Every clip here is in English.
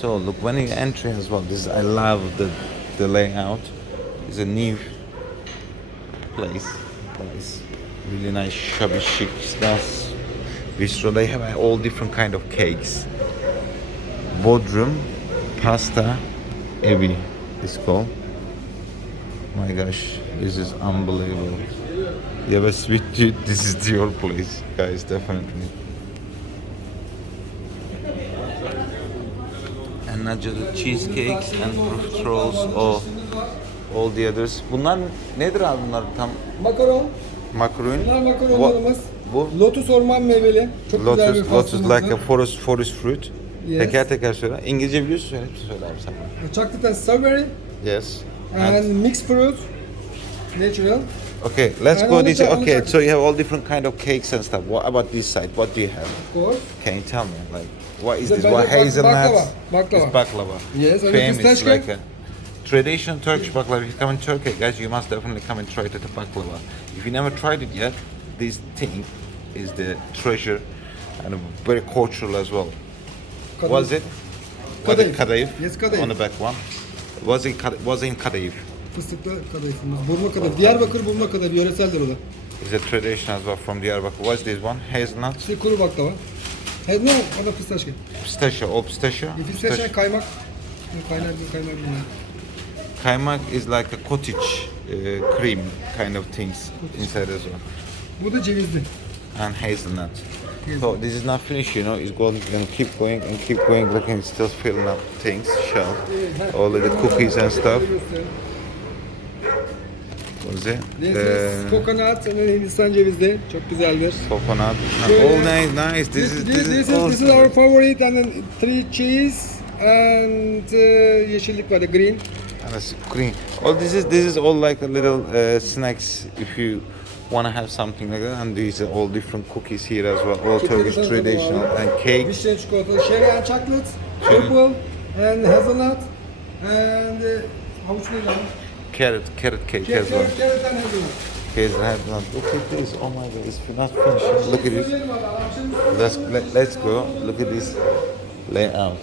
So look, when you enter as well, this I love the layout. It's a new place. Really nice, shabby, chic stuff. Bistro. They have all different kind of cakes. Bodrum, pasta, evi. It's called. My gosh, this is unbelievable. You have a sweet tooth, this is your place, guys, definitely. And not just the cheesecakes and profiteroles or all the others. Bunlar nedir abi bunlar tam? Makaron. Macaron. Bunlar makaronlarımız. Bu? Lotus orman meyveli. Çok güzel bir Lotus fasyonumuz like a var. forest fruit. Yes. Teker söyle. İngilizce biliyorsun, söyle hepsini söyle abi sen. Chocolate and strawberry Yes. and mixed fruit. Natural. Okay, let's And go on the this. chocolate. Okay, so you have all different kind of cakes and stuff. What about this side? What do you have? Of course. Can you tell me? Like, what is The this? What hazelnuts? Baklava. It's baklava. Yes, and Famous, pistachio. like a traditional Turkish baklava. If you come in Turkey, guys, you must definitely come and try the baklava. If you never tried it yet, this thing is the treasure and very cultural as well. Kadayıf. Was it? Was it Kadayıf. kadayıf? Yes, kadayıf. On the back one. Was in kadayıf? Fıstıklı kadayıfımız. Burma kadayıf. Diyarbakır burma kadayıf. Yöreseldir o da. It's a tradition as well from Diyarbakır. What's this one? Hazelnut? İşte kuru baklava. No, o da pistachio. Pistachio, all pistachio? Pistachio kaymak. Kaynar bir kaymak bunlar. Kaymak is like a cottage cream kind of things inside as well. Bu da cevizli. And hazelnut. So this is not finished, you know, it's going and keep going and keep going. Look, it's still filling up things, shelf. All of the cookies and stuff. What is it? This is coconut and Hindistan cevizli. Çok güzeldir. Coconut. Şöyle- Oh, nice. This is This is our favorite and then 3 cheese and yeşillik var, the green. And it's green. Oh, this is all like a little snacks if you want to have something like that. And these are all different cookies here as well. All Turkish traditional and cake. Vişne çikolatalı, sherry and chocolate, apple and hazelnut and havuç ne lan? Carrot cake as well. Carrot and hazelnut. Hazelnut. Look at this. Oh my God, it's not finished. Look at this. Let's go. Look at this layout.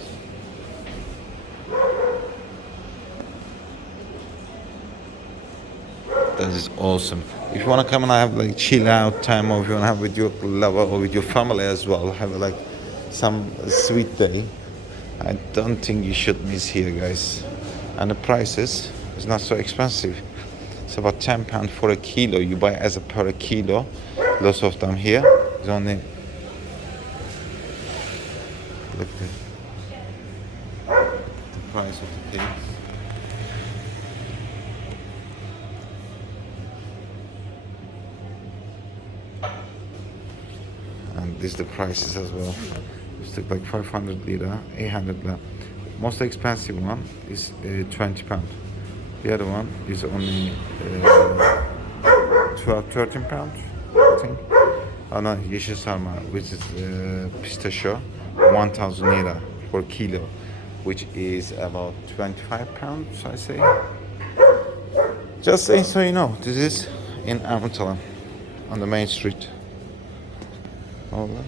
That is awesome. If you want to come and have like chill out time, or if you want to have with your lover or with your family as well, have like some sweet day, I don't think you should miss here, guys. And the prices is not so expensive. It's about £10 for a kilo. You buy as a per kilo. Lots of them here. It's only look at the price of the cakes. And this is the prices as well. It's like 500 lira, 800 lira. Most expensive one is £20. The other one is only 13 pounds, I think. Oh no, yeşil sarma, which is pistachio, 1,000 lira per kilo, which is about 25 pounds, I say. Just saying so you know, this is in Armutalan, on the main street. All right.